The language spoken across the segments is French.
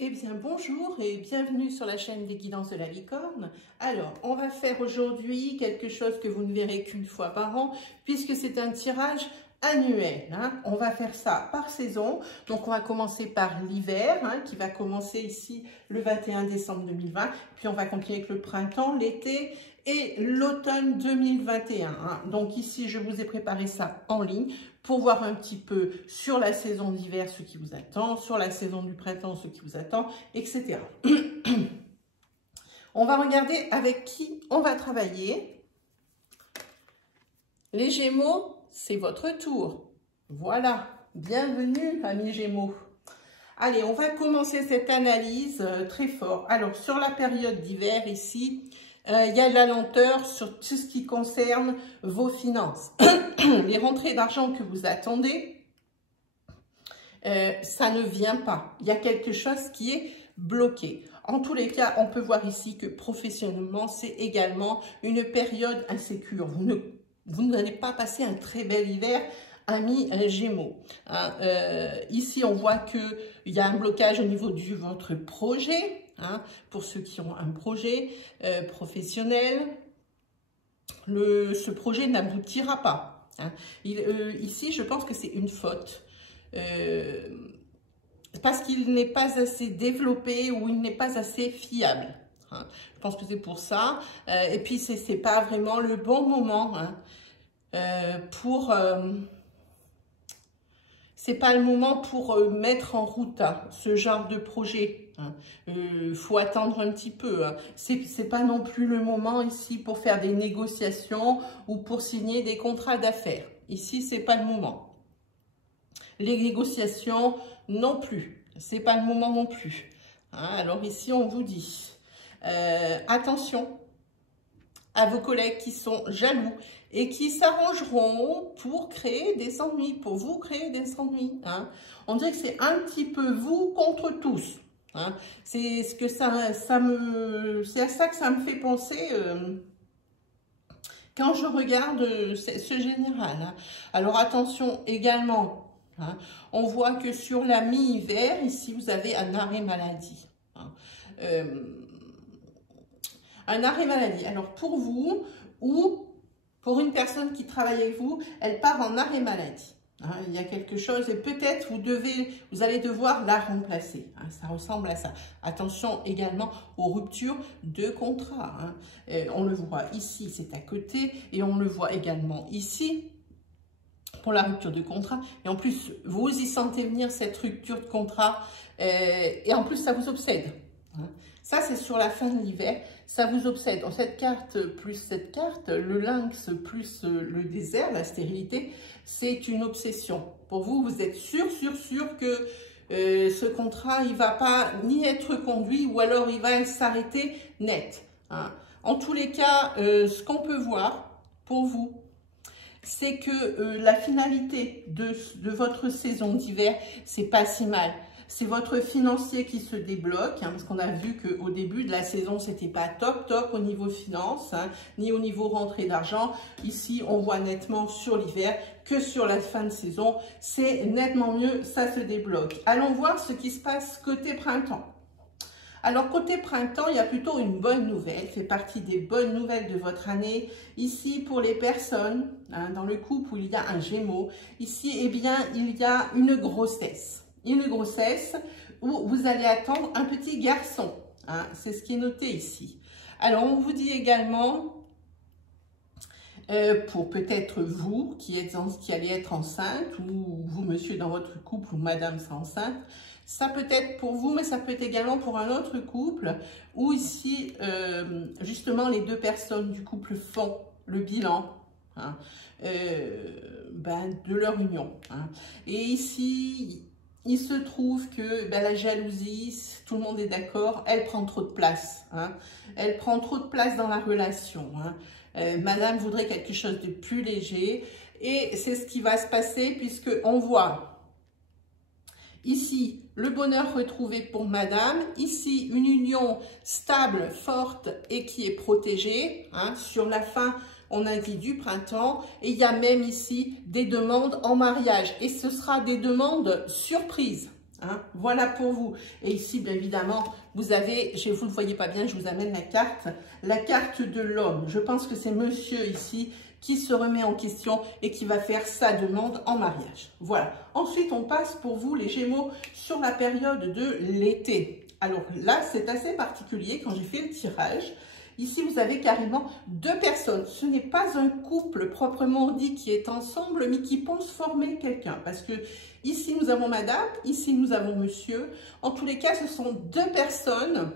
Eh bien, bonjour et bienvenue sur la chaîne des guidances de la licorne. Alors, on va faire aujourd'hui quelque chose que vous ne verrez qu'une fois par an, puisque c'est un tirage annuel. On va faire ça par saison. Donc, on va commencer par l'hiver, qui va commencer ici le 21 décembre 2020. Puis, on va continuer avec le printemps, l'été et l'automne 2021. Donc, ici, je vous ai préparé ça en ligne pour voir un petit peu sur la saison d'hiver ce qui vous attend, sur la saison du printemps ce qui vous attend, etc. On va regarder avec qui on va travailler. Les Gémeaux, c'est votre tour. Voilà, bienvenue amis Gémeaux. Allez, on va commencer cette analyse très fort. Alors, sur la période d'hiver ici, il y a de la lenteur sur tout ce qui concerne vos finances. Les rentrées d'argent que vous attendez, ça ne vient pas. Il y a quelque chose qui est bloqué. En tous les cas, on peut voir ici que professionnellement, c'est également une période insécure. Vous n'allez pas passer un très bel hiver, amis Gémeaux. Ici, on voit qu'il y a un blocage au niveau de votre projet. Pour ceux qui ont un projet professionnel, ce projet n'aboutira pas. Ici, je pense que c'est une faute. Parce qu'il n'est pas assez développé ou il n'est pas assez fiable. Je pense que c'est pour ça. Et puis, ce n'est pas vraiment le bon moment c'est pas le moment pour mettre en route ce genre de projet. Faut attendre un petit peu. C'est pas non plus le moment ici pour faire des négociations ou pour signer des contrats d'affaires. Ici, c'est pas le moment. Les négociations non plus. C'est pas le moment non plus. Alors ici, on vous dit attention à vos collègues qui sont jaloux et qui s'arrangeront pour créer des ennuis, pour vous créer des ennuis. On dirait que c'est un petit peu vous contre tous. C'est ce que c'est à ça que ça me fait penser quand je regarde ce général. Alors attention également, on voit que sur la mi-hiver, ici vous avez un arrêt maladie. Un arrêt maladie. Alors pour vous ou pour une personne qui travaille avec vous, elle part en arrêt maladie. Il y a quelque chose et peut-être vous allez devoir la remplacer. Ça ressemble à ça. Attention également aux ruptures de contrat. On le voit ici, c'est à côté, et on le voit également ici pour la rupture de contrat. Et en plus, vous y sentez venir cette rupture de contrat et en plus, ça vous obsède. Ça, c'est sur la fin de l'hiver. Ça vous obsède. Cette carte plus cette carte, le lynx plus le désert, la stérilité, c'est une obsession. Pour vous, vous êtes sûr que ce contrat, il ne va pas ni être conduit ou alors il va s'arrêter net. En tous les cas, ce qu'on peut voir pour vous, c'est que la finalité de votre saison d'hiver, c'est pas si mal. C'est votre financier qui se débloque, parce qu'on a vu qu'au début de la saison, c'était pas top au niveau finance, ni au niveau rentrée d'argent. Ici, on voit nettement sur l'hiver que sur la fin de saison, c'est nettement mieux, ça se débloque. Allons voir ce qui se passe côté printemps. Alors, côté printemps, il y a plutôt une bonne nouvelle, fait partie des bonnes nouvelles de votre année. Ici, pour les personnes, dans le couple où il y a un Gémeaux, ici, eh bien, il y a une grossesse. Une grossesse où vous allez attendre un petit garçon. C'est ce qui est noté ici. Alors, on vous dit également, pour peut-être vous qui allez être enceinte, ou vous, monsieur, dans votre couple, ou madame sera enceinte, ça peut être pour vous, mais ça peut être également pour un autre couple, où ici, justement, les deux personnes du couple font le bilan de leur union. Et ici, il se trouve que la jalousie, tout le monde est d'accord, elle prend trop de place. Elle prend trop de place dans la relation. Madame voudrait quelque chose de plus léger. Et c'est ce qui va se passer puisque on voit ici le bonheur retrouvé pour madame. Ici, une union stable, forte et qui est protégée. Sur la fin, on a dit du printemps, et il y a même ici des demandes en mariage. Et ce sera des demandes surprises. Hein, voilà pour vous. Et ici, bien évidemment, vous avez, vous ne le voyez pas bien, je vous amène la carte de l'homme. Je pense que c'est monsieur ici qui se remet en question et qui va faire sa demande en mariage. Voilà. Ensuite, on passe pour vous, les Gémeaux, sur la période de l'été. Alors là, c'est assez particulier quand j'ai fait le tirage. Ici, vous avez carrément 2 personnes. Ce n'est pas un couple proprement dit qui est ensemble, mais qui pense former quelqu'un. Parce que ici, nous avons madame, ici, nous avons monsieur. En tous les cas, ce sont 2 personnes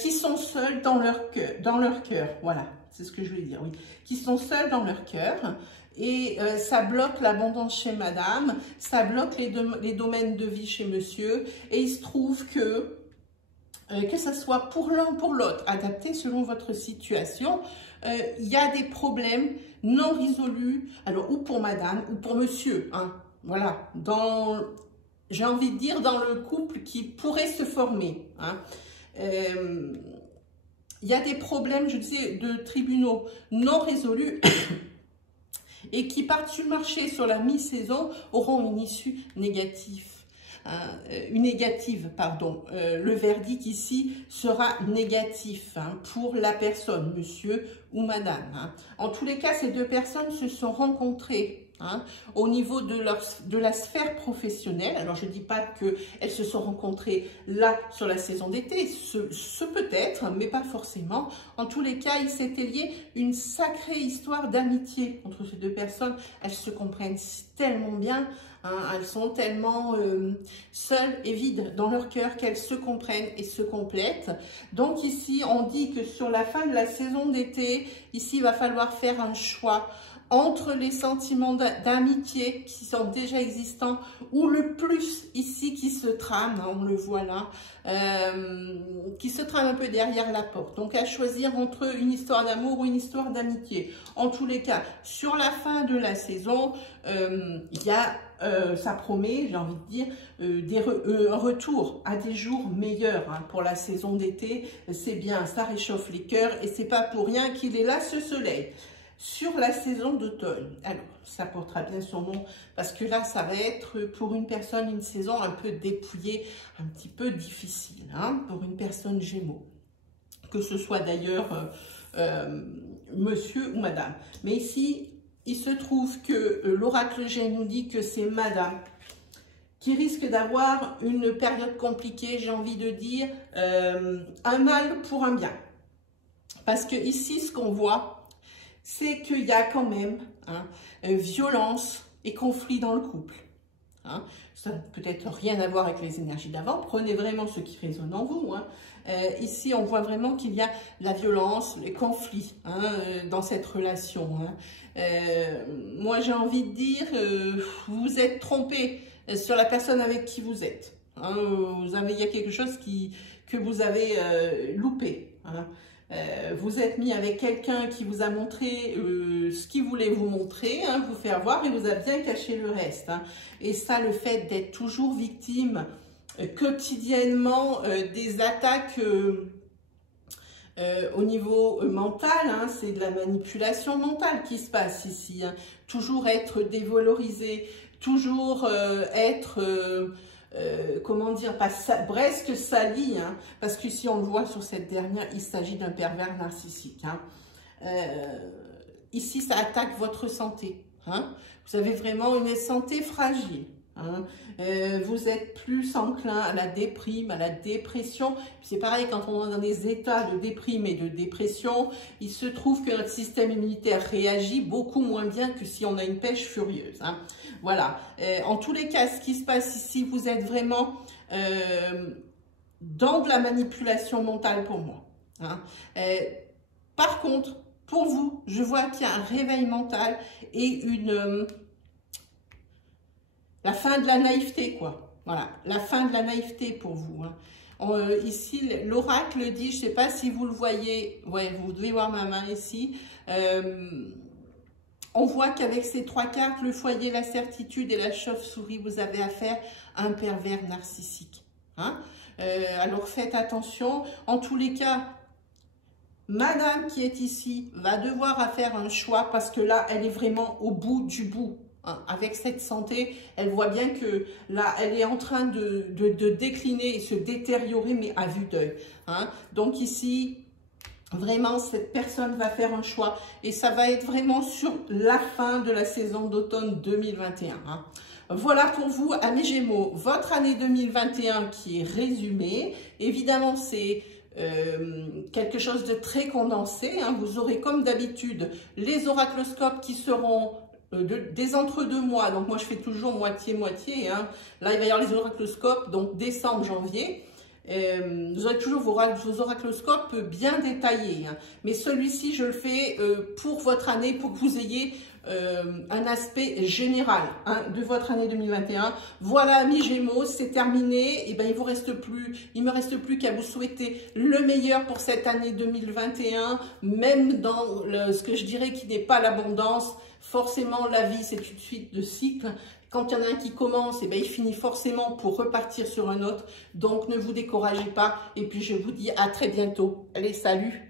qui sont seules dans leur cœur. Voilà, c'est ce que je voulais dire, oui. Qui sont seules dans leur cœur. Et ça bloque l'abondance chez madame, ça bloque les domaines de vie chez monsieur. Et il se trouve que ça soit pour l'un ou pour l'autre, adapté selon votre situation, il y a des problèmes non résolus, alors ou pour madame ou pour monsieur, hein, voilà, j'ai envie de dire dans le couple qui pourrait se former, hein. Il y a des problèmes, je disais, de tribunaux non résolus et qui partent sur le marché sur la mi-saison auront une issue négative. Pardon. Le verdict ici sera négatif, hein, pour la personne, monsieur ou madame. Hein. En tous les cas, ces 2 personnes se sont rencontrées, hein, au niveau de la sphère professionnelle. Alors, je ne dis pas qu'elles se sont rencontrées là sur la saison d'été, ce peut-être, mais pas forcément. En tous les cas, il s'était lié une sacrée histoire d'amitié entre ces 2 personnes. Elles se comprennent tellement bien. Hein, elles sont tellement seules et vides dans leur cœur qu'elles se comprennent et se complètent. Donc ici, on dit que sur la fin de la saison d'été, ici, il va falloir faire un choix entre les sentiments d'amitié qui sont déjà existants ou le plus ici qui se trame, on le voit là, qui se trame un peu derrière la porte. Donc à choisir entre une histoire d'amour ou une histoire d'amitié. En tous les cas, sur la fin de la saison, il y a, ça promet, j'ai envie de dire, un retour à des jours meilleurs, hein, pour la saison d'été. C'est bien, ça réchauffe les cœurs et c'est pas pour rien qu'il est là ce soleil. Sur la saison d'automne, alors ça portera bien son nom parce que là ça va être pour une personne une saison un peu dépouillée, un petit peu difficile, hein, pour une personne Gémeaux, que ce soit d'ailleurs monsieur ou madame. Mais ici il se trouve que l'oracle G nous dit que c'est madame qui risque d'avoir une période compliquée, j'ai envie de dire un mal pour un bien, parce que ici ce qu'on voit, c'est qu'il y a quand même, hein, violence et conflit dans le couple. Hein. Ça n'a peut-être rien à voir avec les énergies d'avant. Prenez vraiment ce qui résonne en vous. Hein. Ici, on voit vraiment qu'il y a la violence, les conflits, hein, dans cette relation. Hein. Moi, j'ai envie de dire, vous vous êtes trompé sur la personne avec qui vous êtes. Hein. Il y a quelque chose que vous avez loupé. Hein. Vous êtes mis avec quelqu'un qui vous a montré ce qu'il voulait vous montrer, hein, vous faire voir, et vous a bien caché le reste. Hein. Et ça, le fait d'être toujours victime quotidiennement des attaques au niveau mental, hein, c'est de la manipulation mentale qui se passe ici. Hein. Toujours être dévalorisé, toujours être... comment dire, pas presque sali, hein, parce que si on le voit sur cette dernière, il s'agit d'un pervers narcissique. Hein. Ici, ça attaque votre santé. Hein. Vous avez vraiment une santé fragile. Hein. Vous êtes plus enclin à la déprime, à la dépression. C'est pareil, quand on est dans des états de déprime et de dépression, il se trouve que notre système immunitaire réagit beaucoup moins bien que si on a une pêche furieuse. Hein. Voilà. En tous les cas, ce qui se passe ici, vous êtes vraiment dans de la manipulation mentale pour moi. Hein. Par contre, pour vous, je vois qu'il y a un réveil mental et la fin de la naïveté, quoi. Voilà, la fin de la naïveté pour vous. Hein. Ici, l'oracle dit, je ne sais pas si vous le voyez, ouais, vous devez voir ma main ici. On voit qu'avec ces 3 cartes, le foyer, la certitude et la chauve-souris, vous avez affaire à un pervers narcissique. Hein. Alors faites attention. En tous les cas, madame qui est ici va devoir faire un choix parce que là, elle est vraiment au bout du bout. hein. Avec cette santé, elle voit bien que là, elle est en train de décliner et se détériorer, mais à vue d'œil, hein. Donc ici, vraiment, cette personne va faire un choix et ça va être vraiment sur la fin de la saison d'automne 2021, hein. Voilà pour vous, amis Gémeaux, votre année 2021 qui est résumée. Évidemment, c'est quelque chose de très condensé, hein. Vous aurez comme d'habitude les oracloscopes qui seront des entre-deux mois. Donc moi, je fais toujours moitié-moitié, hein. Là, il va y avoir les oracloscopes, donc décembre, janvier. Vous aurez toujours vos oracloscopes bien détaillés, hein. Mais celui-ci, je le fais pour votre année, pour que vous ayez un aspect général, hein, de votre année 2021. Voilà, amis Gémeaux, c'est terminé. Et ben, il me reste plus qu'à vous souhaiter le meilleur pour cette année 2021, même dans ce que je dirais qui n'est pas l'abondance. Forcément, la vie, c'est une suite de cycles. Quand il y en a un qui commence, et ben, il finit forcément pour repartir sur un autre. Donc, ne vous découragez pas. Et puis, je vous dis à très bientôt. Allez, salut!